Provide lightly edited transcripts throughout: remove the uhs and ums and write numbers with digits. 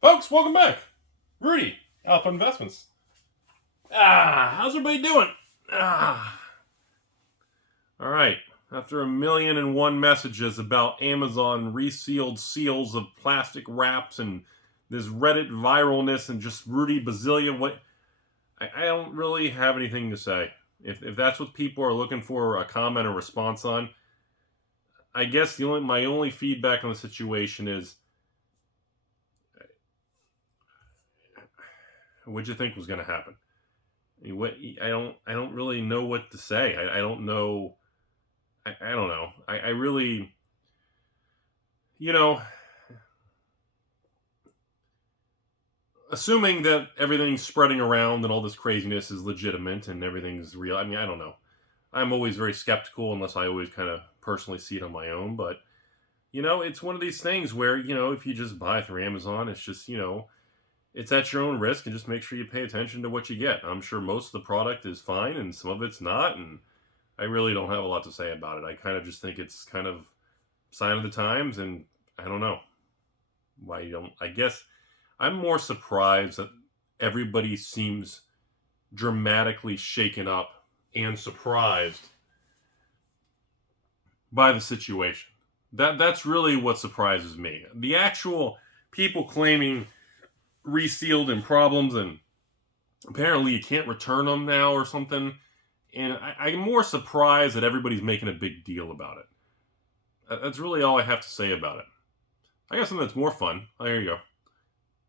Folks, welcome back. Rudy, Alpha Investments. How's everybody doing? All right. After 1,000,001 messages about Amazon resealed seals of plastic wraps and this Reddit viralness and just Rudy Bazillion, I don't really have anything to say. If that's what people are looking for a comment or response on, I guess my only feedback on the situation is, what'd you think was going to happen? I don't really know what to say. I don't know. I don't know. I really, assuming that everything's spreading around and all this craziness is legitimate and everything's real. I mean, I don't know. I'm always very skeptical unless I always kind of personally see it on my own. But, it's one of these things where, if you just buy through Amazon, it's just, it's at your own risk, and just make sure you pay attention to what you get. I'm sure most of the product is fine and some of it's not, and I really don't have a lot to say about it. I kind of just think it's kind of sign of the times, and I don't know why you don't. I guess I'm more surprised that everybody seems dramatically shaken up and surprised by the situation. That's really what surprises me. The actual people claiming resealed and problems, and apparently you can't return them now or something. And I'm more surprised that everybody's making a big deal about it. That's really all I have to say about it. I got something that's more fun. Oh, here you go.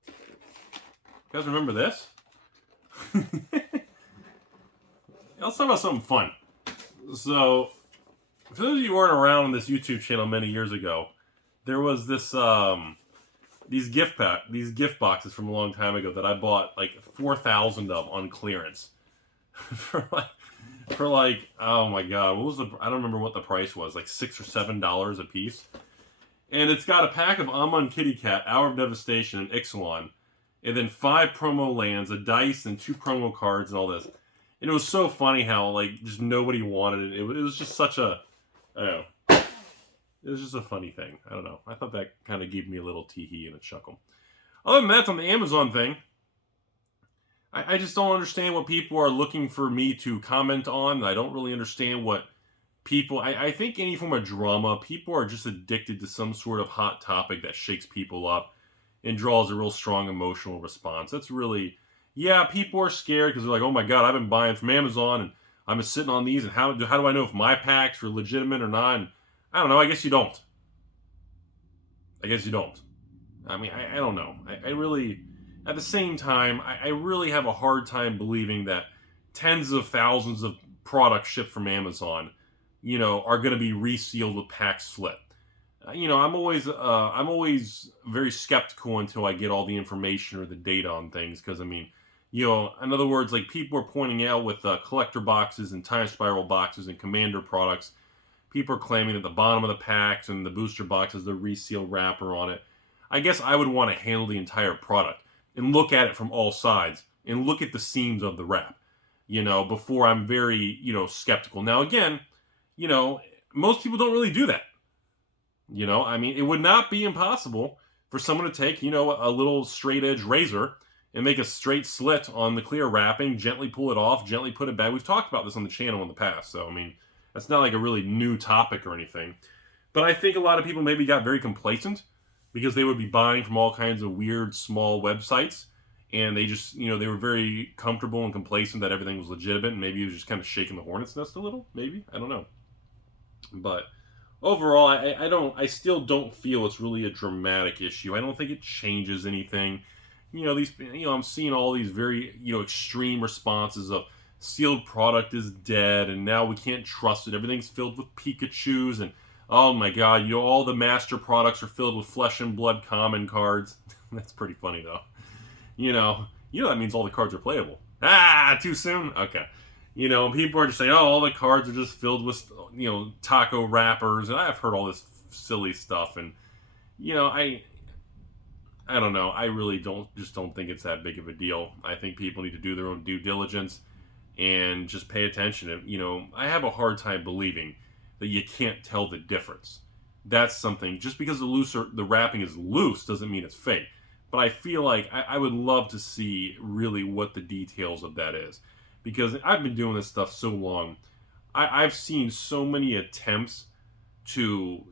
You guys remember this? Let's talk about something fun. So, for those of you who weren't around on this YouTube channel many years ago, there was this these gift boxes from a long time ago that I bought like 4,000 of on clearance for like oh my god, I don't remember what the price was, like $6 or $7 a piece. And it's got a pack of Amon Kitty Cat, Hour of Devastation, and Ixalan, and then 5 promo lands, a dice, and 2 promo cards, and all this. And it was so funny how like just nobody wanted it. It was just such a, I don't know. It was just a funny thing. I don't know. I thought that kind of gave me a little tee-hee and a chuckle. Other than that, on the Amazon thing, I just don't understand what people are looking for me to comment on. I don't really understand what people... I think any form of drama, people are just addicted to some sort of hot topic that shakes people up and draws a real strong emotional response. That's really... Yeah, people are scared because they're like, oh my god, I've been buying from Amazon and I'm just sitting on these, and how do I know if my packs are legitimate or not? And I don't know. I guess you don't. I mean, I don't know. I really, at the same time, I really have a hard time believing that tens of thousands of products shipped from Amazon, are going to be resealed with packs slit. I'm always very skeptical until I get all the information or the data on things. Because, I mean, in other words, like people are pointing out with collector boxes and time spiral boxes and Commander products, people are claiming that the bottom of the packs and the booster box has the resealed wrapper on it. I guess I would want to handle the entire product and look at it from all sides and look at the seams of the wrap, before I'm very, skeptical. Now, again, most people don't really do that. I mean, it would not be impossible for someone to take, a little straight edge razor and make a straight slit on the clear wrapping, gently pull it off, gently put it back. We've talked about this on the channel in the past, so, I mean, that's not like a really new topic or anything. But I think a lot of people maybe got very complacent because they would be buying from all kinds of weird, small websites. And they just, they were very comfortable and complacent that everything was legitimate. And maybe it was just kind of shaking the hornet's nest a little. Maybe. I don't know. But overall, I still don't feel it's really a dramatic issue. I don't think it changes anything. I'm seeing all these very, extreme responses of, sealed product is dead, and now we can't trust it. Everything's filled with Pikachus, and oh my god, all the master products are filled with flesh and blood common cards. That's pretty funny, though. That means all the cards are playable. Too soon? Okay. People are just saying, oh, all the cards are just filled with, taco wrappers, and I've heard all this silly stuff, and, I don't know. I really don't think it's that big of a deal. I think people need to do their own due diligence and just pay attention. I have a hard time believing that you can't tell the difference. That's something. Just because the wrapping is loose doesn't mean it's fake. but I feel like I would love to see really what the details of that is, because I've been doing this stuff so long. I've seen so many attempts to,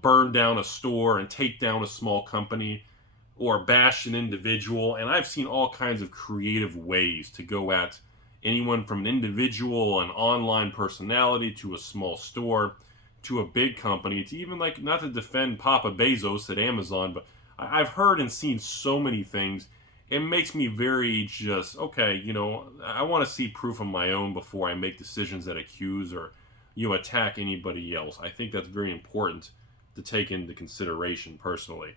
burn down a store and take down a small company or bash an individual, and I've seen all kinds of creative ways to go at anyone from an individual, an online personality, to a small store, to a big company, to even, like, not to defend Papa Bezos at Amazon, but I've heard and seen so many things. It makes me very just, okay, I want to see proof of my own before I make decisions that accuse or, attack anybody else. I think that's very important to take into consideration personally.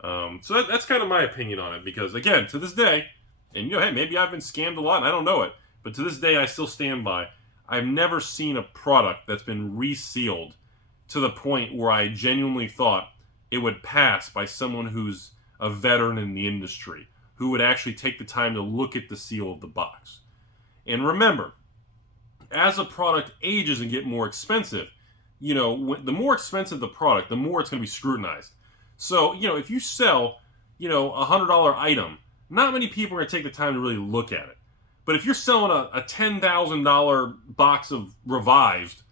So that's kind of my opinion on it, because, again, to this day, and, hey, maybe I've been scammed a lot and I don't know it, but to this day I still stand by, I've never seen a product that's been resealed to the point where I genuinely thought it would pass by someone who's a veteran in the industry, who would actually take the time to look at the seal of the box. And remember, as a product ages and get more expensive, the more expensive the product, the more it's going to be scrutinized. So, if you sell, a $100 item, not many people are going to take the time to really look at it. But if you're selling a $10,000 box of Revised,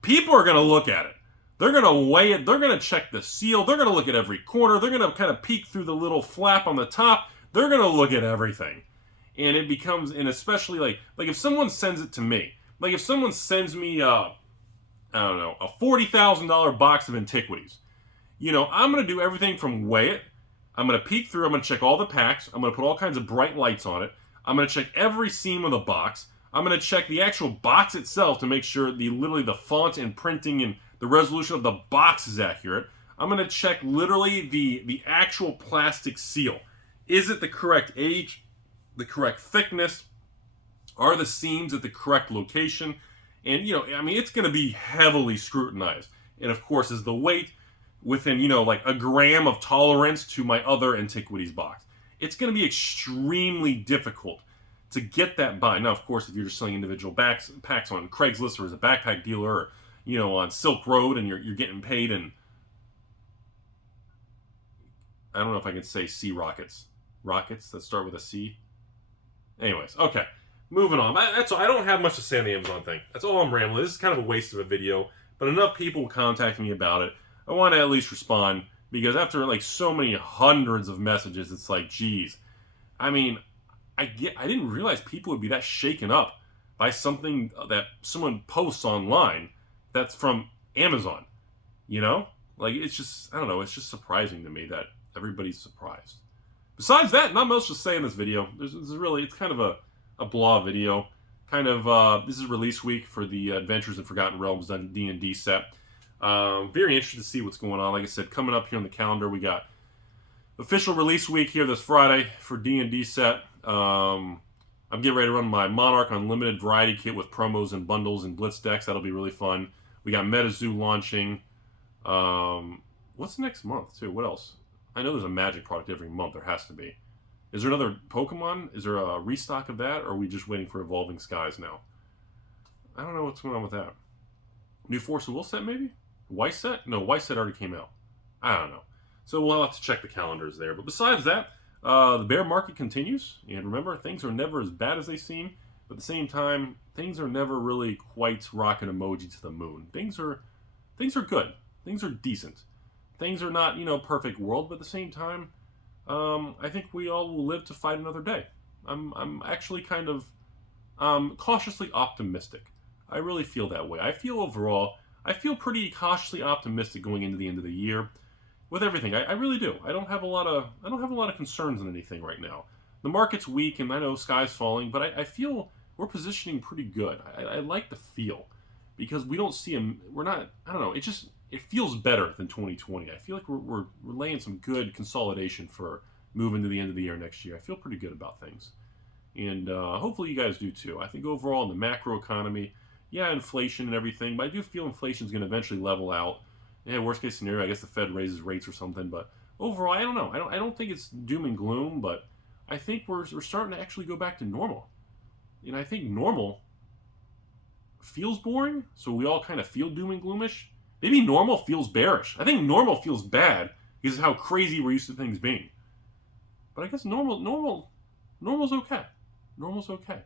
people are going to look at it. They're going to weigh it. They're going to check the seal. They're going to look at every corner. They're going to kind of peek through the little flap on the top. They're going to look at everything. And it becomes, and especially like if someone sends it to me, like if someone sends me, a $40,000 box of antiquities, I'm going to do everything from weigh it. I'm going to peek through. I'm going to check all the packs. I'm going to put all kinds of bright lights on it. I'm going to check every seam of the box. I'm going to check the actual box itself to make sure literally the font and printing and the resolution of the box is accurate. I'm going to check literally the actual plastic seal. Is it the correct age, the correct thickness? Are the seams at the correct location? And, it's going to be heavily scrutinized. And, of course, is the weight within, like a gram of tolerance to my other antiquities box. It's going to be extremely difficult to get that by. Now, of course, if you're just selling individual packs on Craigslist or as a backpack dealer or, on Silk Road and you're getting paid in, I don't know if I can say sea rockets. Rockets that start with a C. Anyways, okay. Moving on. I don't have much to say on the Amazon thing. That's all I'm rambling. This is kind of a waste of a video, but enough people contacted me about it. I want to at least respond, because after like so many hundreds of messages, it's like, geez. I mean, I didn't realize people would be that shaken up by something that someone posts online that's from Amazon. Like, it's just, I don't know, it's just surprising to me that everybody's surprised. Besides that, not much to say in this video. It's kind of a blah video. This is release week for the Adventures in Forgotten Realms D&D set. Very interested to see what's going on. Like I said, coming up here on the calendar, we got official release week here this Friday for D&D set. I'm getting ready to run my Monarch Unlimited variety kit with promos and bundles and blitz decks. That'll be really fun. We got MetaZoo launching. What's next month, too? What else? I know there's a Magic product every month. There has to be. Is there another Pokemon? Is there a restock of that? Or are we just waiting for Evolving Skies now? I don't know what's going on with that. New Force of Will set, maybe? White set? No, White set already came out. I don't know. So we'll have to check the calendars there. But besides that, the bear market continues. And remember, things are never as bad as they seem. But at the same time, things are never really quite rocking emoji to the moon. Things are good. Things are decent. Things are not, perfect world. But at the same time, I think we all will live to fight another day. I'm actually kind of cautiously optimistic. I really feel that way. I feel pretty cautiously optimistic going into the end of the year with everything. I really do. I don't have a lot of concerns on anything right now. The market's weak, and I know sky's falling, but I feel we're positioning pretty good. I like the feel, because we don't see we're not. I don't know. It feels better than 2020. I feel like we're laying some good consolidation for moving to the end of the year next year. I feel pretty good about things, and hopefully you guys do too. I think overall in the macro economy, yeah, inflation and everything, but I do feel inflation is going to eventually level out. Yeah, worst case scenario, I guess the Fed raises rates or something. But overall, I don't know. I don't think it's doom and gloom, but I think we're starting to actually go back to normal. And I think normal feels boring, so we all kind of feel doom and gloomish. Maybe normal feels bearish. I think normal feels bad because of how crazy we're used to things being. But I guess normal's okay. Normal's okay.